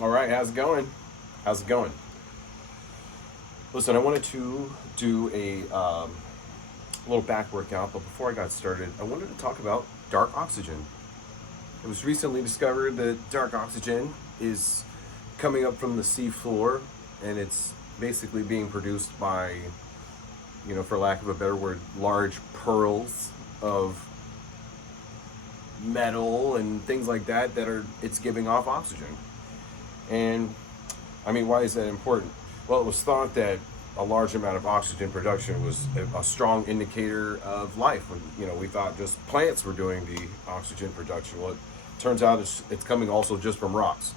All right, how's it going? How's it going? Listen, I wanted to do a little back workout, but before I got started, I wanted to talk about dark oxygen. It was recently discovered that dark oxygen is coming up from the sea floor, and it's basically being produced by, for lack of a better word, large pearls of metal and things like that it's giving off oxygen. And I mean, why is that important? Well, it was thought that a large amount of oxygen production was a strong indicator of life. When we thought just plants were doing the oxygen production. Well, it turns out it's coming also just from rocks.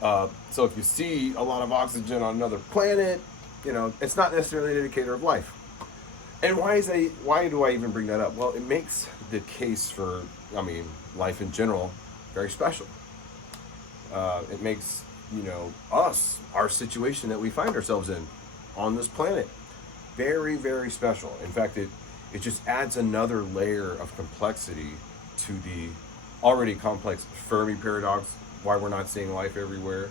So if you see a lot of oxygen on another planet, it's not necessarily an indicator of life. And why do I even bring that up? Well, it makes the case for, life in general, very special. It makes our situation that we find ourselves in on this planet very, very special. In fact, it just adds another layer of complexity to the already complex Fermi paradox. Why we're not seeing life everywhere,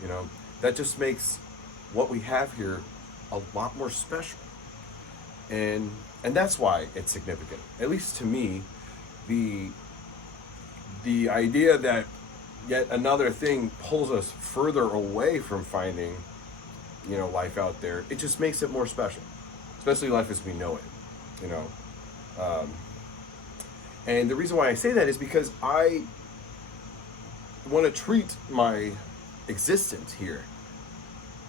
you know, that just makes what we have here a lot more special, and that's why it's significant. At least to me, the the idea that yet another thing pulls us further away from finding, life out there, it just makes it more special, especially life as we know it, you know. Um, and the reason why I say that is because I want to treat my existence here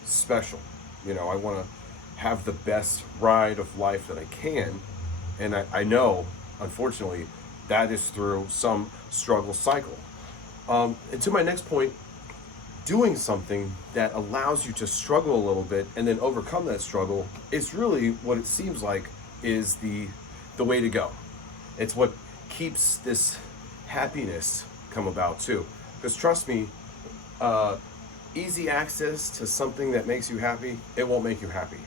special. I want to have the best ride of life that I can. And I know, unfortunately, that is through some struggle cycle. And to my next point, doing something that allows you to struggle a little bit and then overcome that struggle is really what it seems like is the way to go. It's what keeps this happiness come about too. Because trust me, uh, easy access to something that makes you happy, it won't make you happy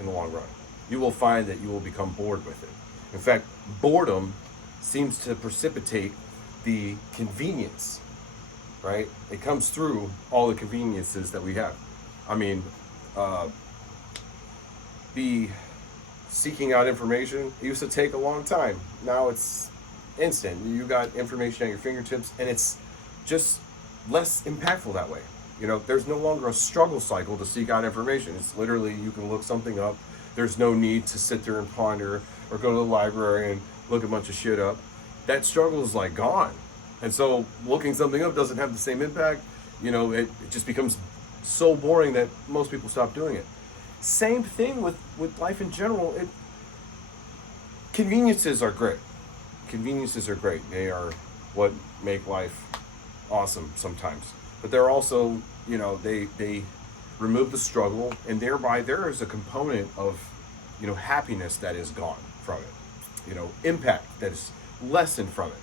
in the long run. You will find that you will become bored with it. In fact, boredom seems to precipitate the convenience, right? It comes through all the conveniences that we have. I mean, uh, the seeking out information, it used to take a long time. Now it's instant. You got information at your fingertips, and it's just less impactful that way. There's no longer a struggle cycle to seek out information. It's literally you can look something up. There's no need to sit there and ponder or go to the library and look a bunch of shit up. That struggle is like gone. And so looking something up doesn't have the same impact. It just becomes so boring that most people stop doing it. Same thing with life in general. Conveniences are great. Conveniences are great. They are what make life awesome sometimes. But they're also, they remove the struggle, and thereby there is a component of, happiness that is gone from it. Impact that is lessened from it.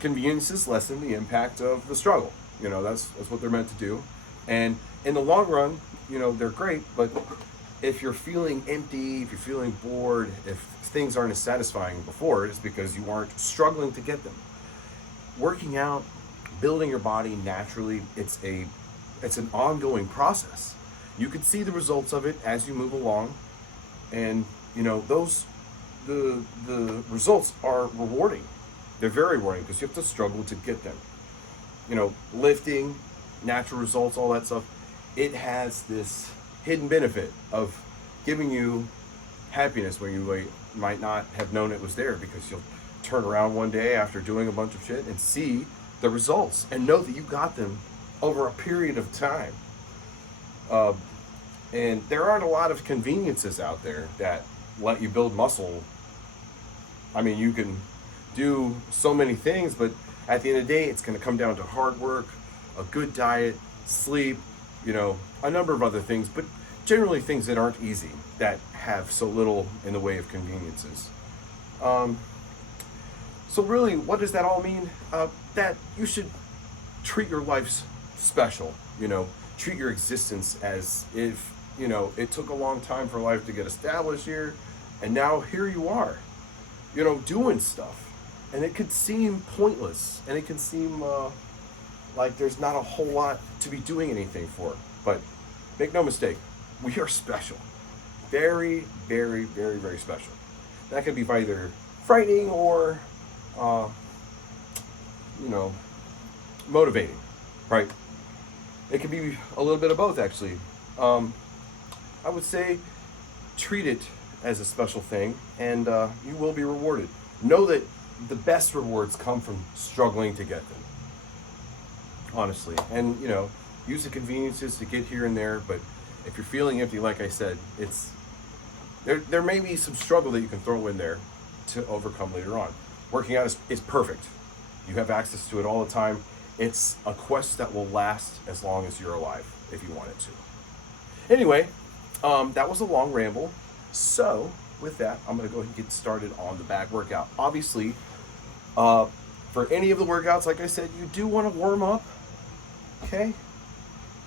Conveniences lessen the impact of the struggle. That's what they're meant to do. And in the long run, they're great, but if you're feeling empty, if you're feeling bored, if things aren't as satisfying before, it's because you aren't struggling to get them. Working out, building your body naturally, it's an ongoing process. You can see the results of it as you move along, and those the results are rewarding. They're very rewarding because you have to struggle to get them. Lifting, natural results, all that stuff, it has this hidden benefit of giving you happiness where you might not have known it was there, because you'll turn around one day after doing a bunch of shit and see the results and know that you got them over a period of time. Uh, and there aren't a lot of conveniences out there that let you build muscle. I mean, you can do so many things, but at the end of the day, it's going to come down to hard work, a good diet, sleep, a number of other things, but generally things that aren't easy, that have so little in the way of conveniences. Um, so really, what does that all mean? That you should treat your life special, treat your existence as if, it took a long time for life to get established here, and now here you are, doing stuff. And it could seem pointless, and it can seem like there's not a whole lot to be doing anything for. But make no mistake, we are special. Very, very, very, very special. That could be either frightening or, uh, you know, motivating, right? It can be a little bit of both, actually. I would say treat it as a special thing, and you will be rewarded. Know that the best rewards come from struggling to get them, honestly. And, you know, use the conveniences to get here and there, but if you're feeling empty, like I said, it's there may be some struggle that you can throw in there to overcome later on. Working out is perfect. You have access to it all the time. It's a quest that will last as long as you're alive, if you want it to. Anyway, that was a long ramble. So, with that, I'm going to go ahead and get started on the back workout. Obviously, for any of the workouts, like I said, you do want to warm up. Okay?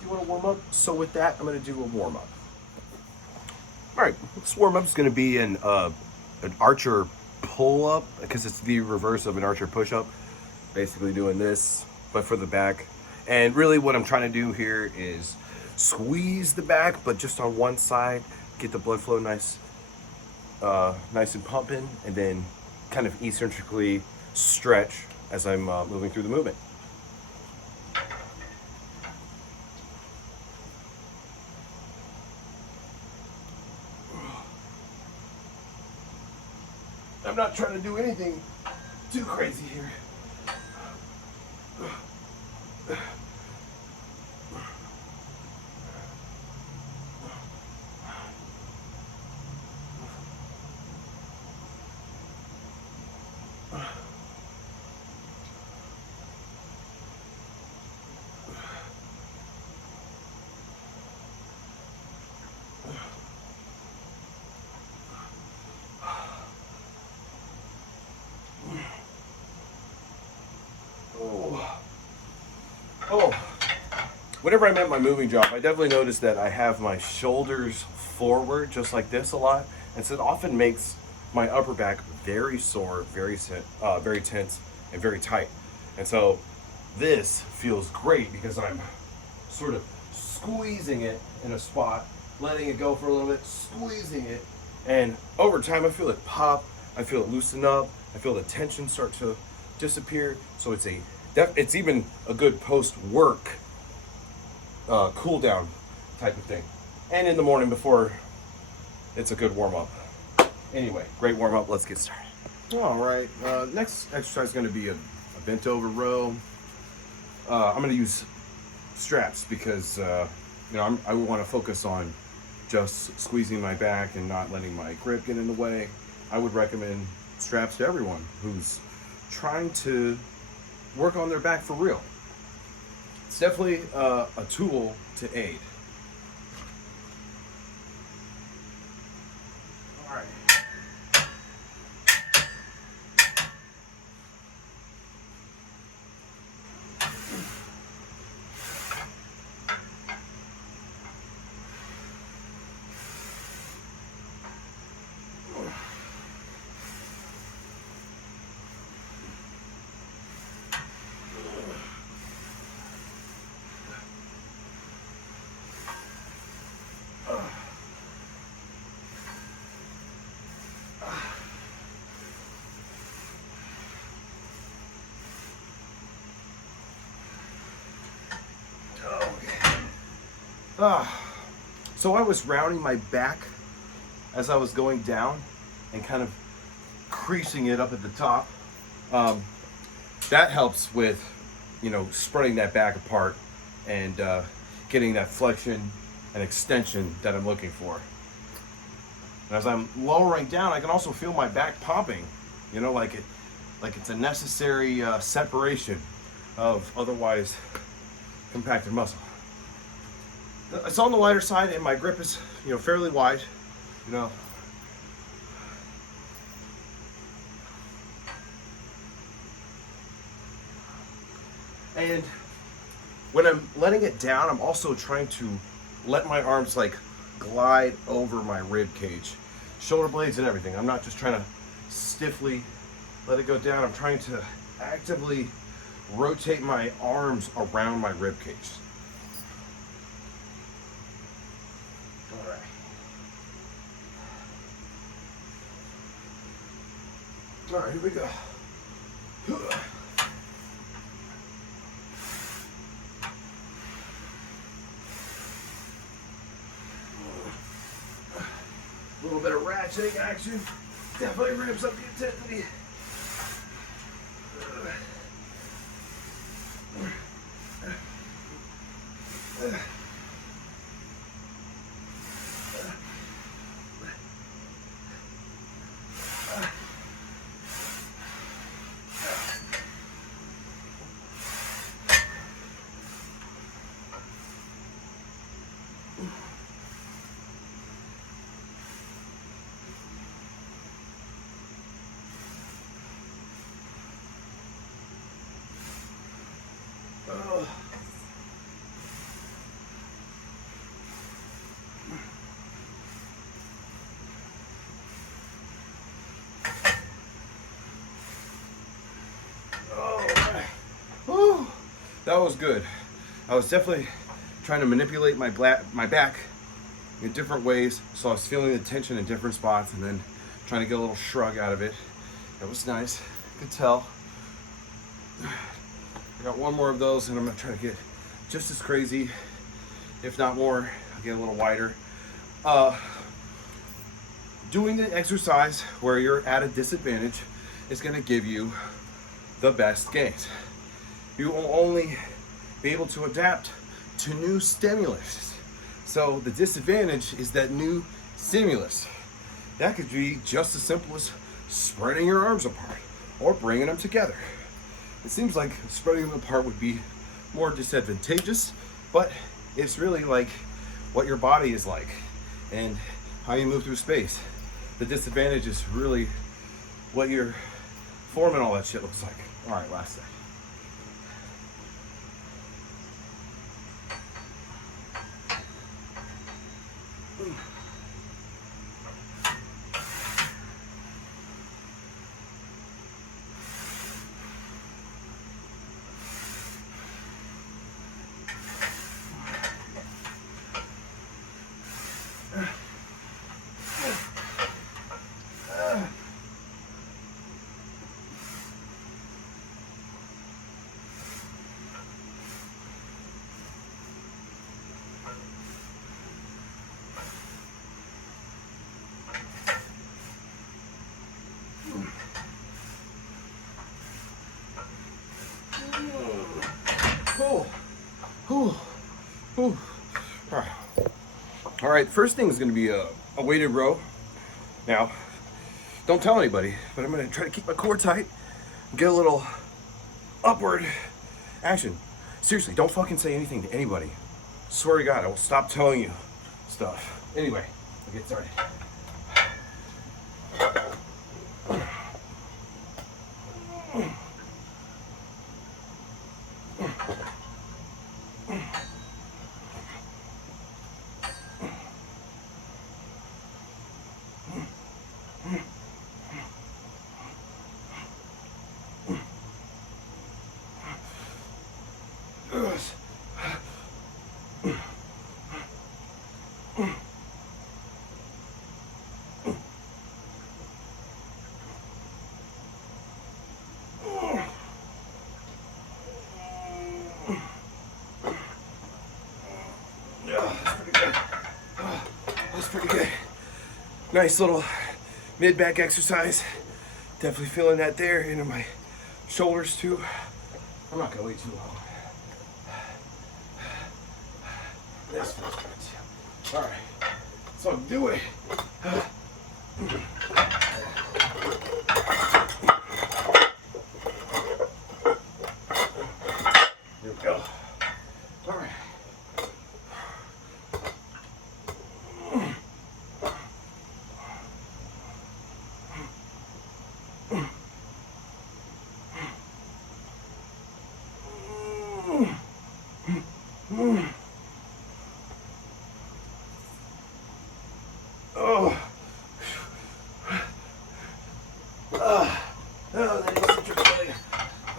You want to warm up? So with that, I'm going to do a warm up. All right, this warm up is going to be an archer pull up, because it's the reverse of an archer push up. Basically doing this, but for the back. And really what I'm trying to do here is squeeze the back, but just on one side, get the blood flow nice and pumping, and then kind of eccentrically stretch as I'm moving through the movement. I'm not trying to do anything too crazy here. Oh, whenever I'm at my moving job, I definitely notice that I have my shoulders forward just like this a lot, and so it often makes my upper back very sore, very tense, and very tight. And so this feels great because I'm sort of squeezing it in a spot, letting it go for a little bit, squeezing it, and over time I feel it pop, I feel it loosen up, I feel the tension start to disappear. So it's even a good post-work cool down type of thing. And in the morning before, it's a good warm-up. Anyway, great warm-up. Let's get started. All right, next exercise is going to be a bent over row. I'm going to use straps because I want to focus on just squeezing my back and not letting my grip get in the way. I would recommend straps to everyone who's trying to work on their back for real. It's definitely a tool to aid. All right. So I was rounding my back as I was going down and kind of creasing it up at the top. That helps with, spreading that back apart and getting that flexion and extension that I'm looking for. And as I'm lowering down, I can also feel my back popping, like it's a necessary separation of otherwise compacted muscle. It's on the lighter side, and my grip is, fairly wide, And when I'm letting it down, I'm also trying to let my arms glide over my rib cage, shoulder blades and everything. I'm not just trying to stiffly let it go down. I'm trying to actively rotate my arms around my rib cage. All right. All right, here we go. A little bit of ratcheting action definitely ramps up the intensity. That was good. I was definitely trying to manipulate my back in different ways, so I was feeling the tension in different spots and then trying to get a little shrug out of it. That was nice. Could tell. I got one more of those and I'm gonna try to get just as crazy, if not more. I'll get a little wider. Doing the exercise where you're at a disadvantage is gonna give you the best gains. You will only be able to adapt to new stimulus. So the disadvantage is that new stimulus. That could be just as simple as spreading your arms apart or bringing them together. It seems like spreading them apart would be more disadvantageous, but it's really like what your body is like and how you move through space. The disadvantage is really what your form and all that shit looks like. All right, last set. All right, first thing is going to be a weighted row. Now, don't tell anybody, but I'm going to try to keep my core tight, get a little upward action. Seriously, don't fucking say anything to anybody. Swear to God, I will stop telling you stuff. Anyway, I'll get started. That's pretty good. Nice little mid-back exercise. Definitely feeling that there into my shoulders too. I'm not gonna wait too long. This feels good. All right, so do it. Here we go. All right. That is such a feeling.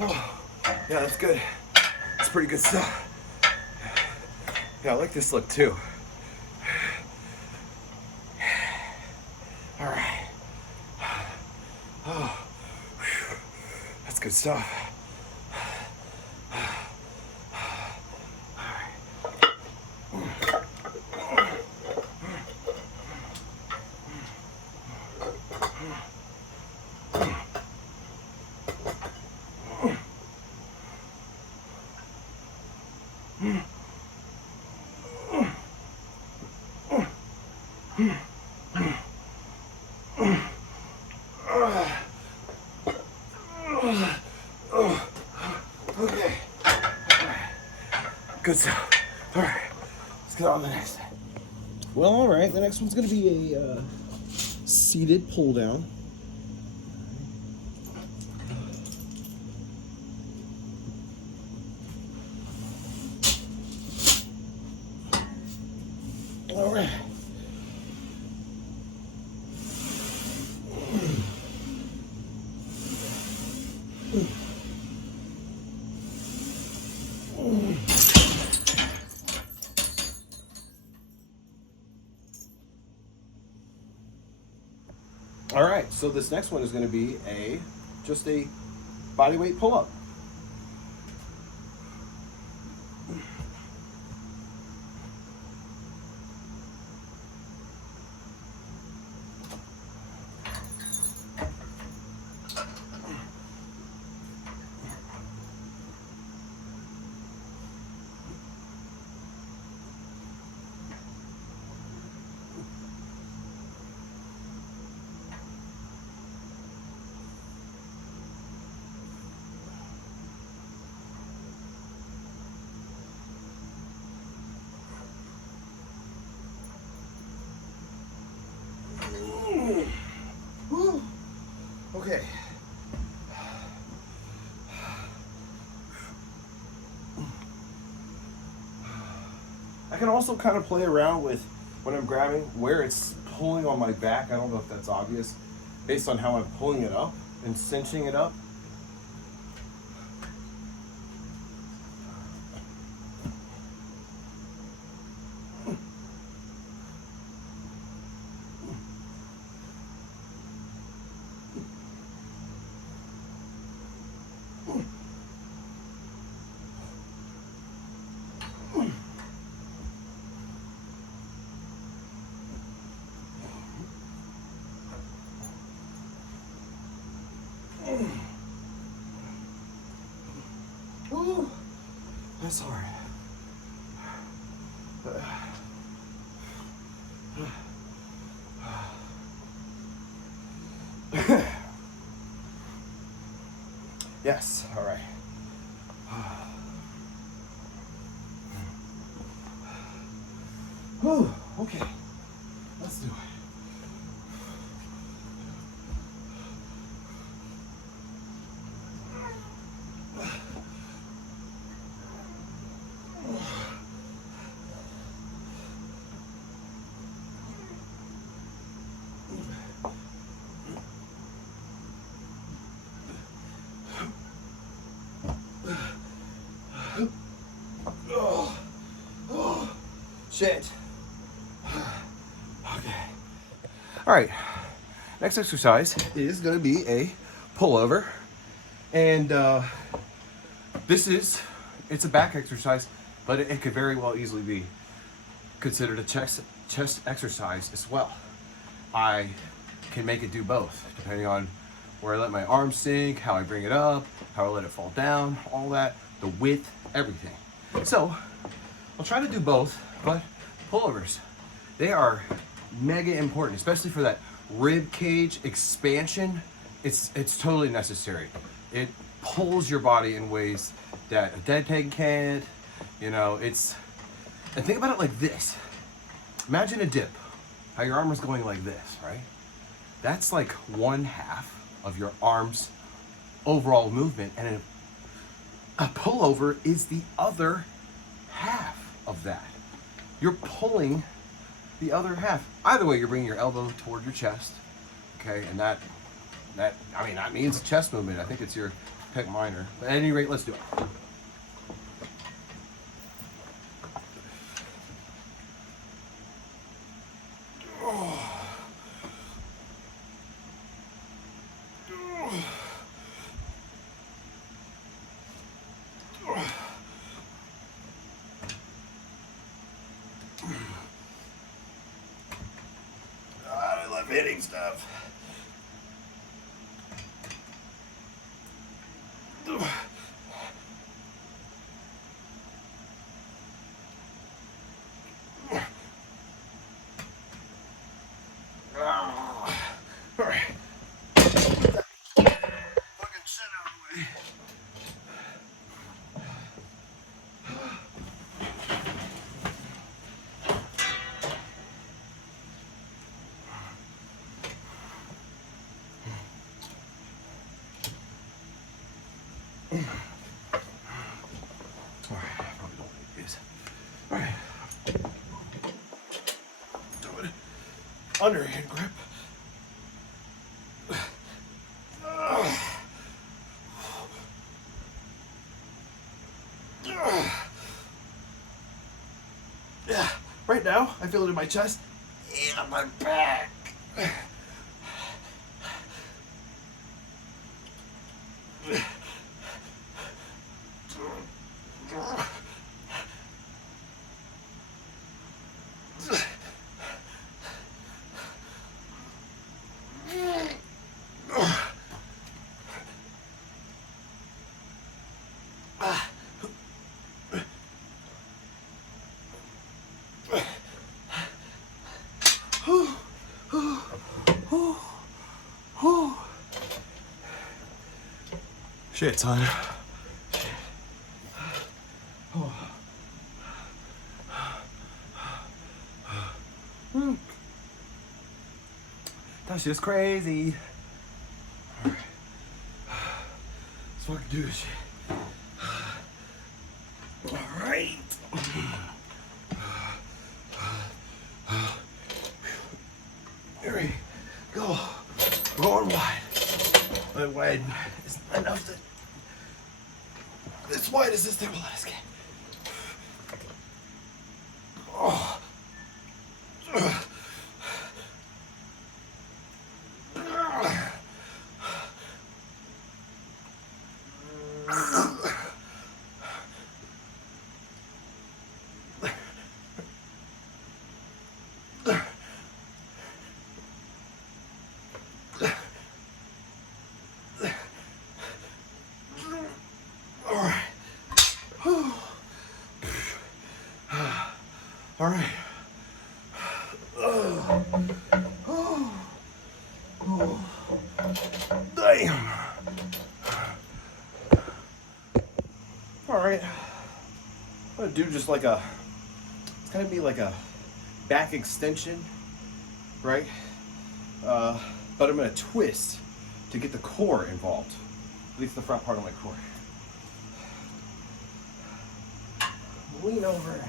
Oh, yeah, that's good. Good stuff. Yeah, I like this look too. All right. Oh, whew. That's good stuff. Okay. Good stuff. All right. Let's get on to the next thing. Well, all right. The next one's going to be a seated pull down. All right. All right, so this next one is going to be just a body weight pull up. Okay. I can also kind of play around with when I'm grabbing where it's pulling on my back. I don't know if that's obvious based on how I'm pulling it up and cinching it up. Ooh, that's hard. Yes, all right. Whew, okay, let's do it. Shit. Okay. All right. Next exercise is going to be a pullover. And it's a back exercise, but it could very well easily be considered a chest exercise as well. I can make it do both, depending on where I let my arm sink, how I bring it up, how I let it fall down, all that, the width, everything. So I'll try to do both, but pullovers, they are mega important, especially for that rib cage expansion. It's totally necessary. It pulls your body in ways that a dead peg can't. You know, and think about it like this. Imagine a dip, how your arm is going like this, right? That's like 1/2 of your arm's overall movement, and a pullover is the other half of that. You're pulling the other half. Either way, you're bringing your elbow toward your chest, okay? And that means chest movement. I think it's your pec minor. But at any rate, let's do it. hitting stuff. All right. Fucking shit out of the way. All right, I probably don't need these. All right. Do it. Underhand grip. Yeah, right now I feel it in my chest and on my back. Shit, son. That's just crazy. All right. Let's fucking do this shit. All right. Here we go. We're going wide. But wide is enough to. As wide as this thing will let us get. Oh. All right. Damn. All right. I'm gonna do just like a. It's gonna be like a back extension, right? But I'm gonna twist to get the core involved. At least the front part of my core. Lean over.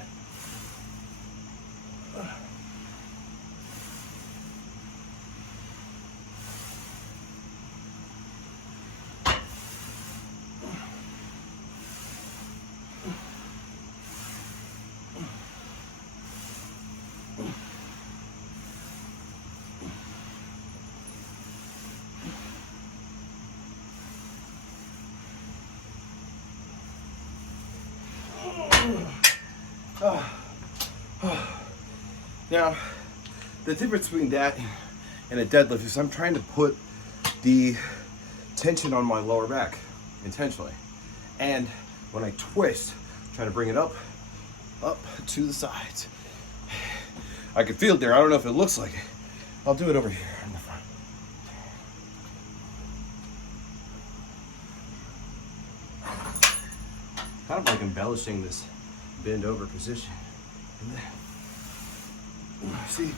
Now, the difference between that and a deadlift is I'm trying to put the tension on my lower back intentionally. And when I twist, I'm trying to bring it up to the sides. I can feel it there. I don't know if it looks like it. I'll do it over here in the front. Kind of like embellishing this bend over position. And then, see?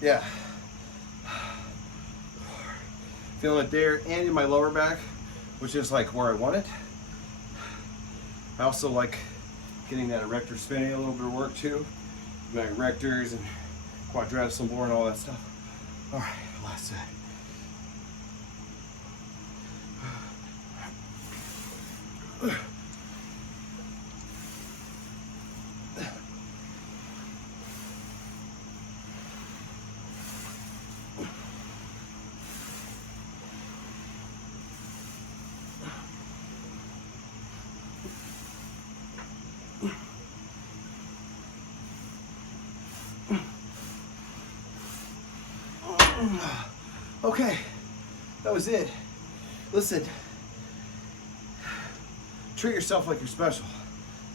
Yeah. Feeling it there and in my lower back, which is like where I want it. I also like getting that erector spinning a little bit of work too. My erectors and quadratus lumbar and all that stuff. All right, last set. Okay, that was it. Listen, treat yourself like you're special.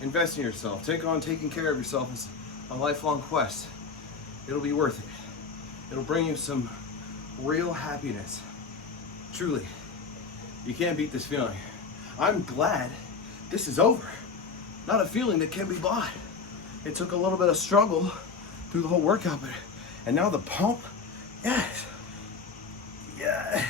Invest in yourself. Take on taking care of yourself as a lifelong quest. It'll be worth it. It'll bring you some real happiness. Truly, you can't beat this feeling. I'm glad this is over. Not a feeling that can be bought. It took a little bit of struggle through the whole workout, and now the pump, yes. Yeah.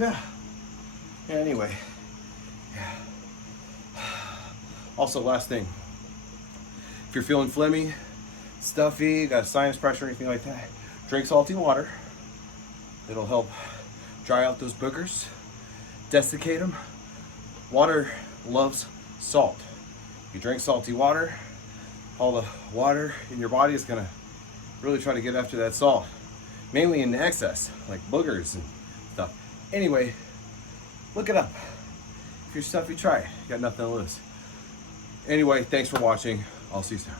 Yeah. Anyway. Yeah. Also, last thing. If you're feeling phlegmy, stuffy, got sinus pressure, anything like that, drink salty water. It'll help dry out those boogers, desiccate them. Water loves salt. You drink salty water, all the water in your body is gonna really try to get after that salt, mainly in excess, like boogers and stuff. Anyway, look it up. If you're stuffy, try it. You got nothing to lose. Anyway, thanks for watching. I'll see you soon.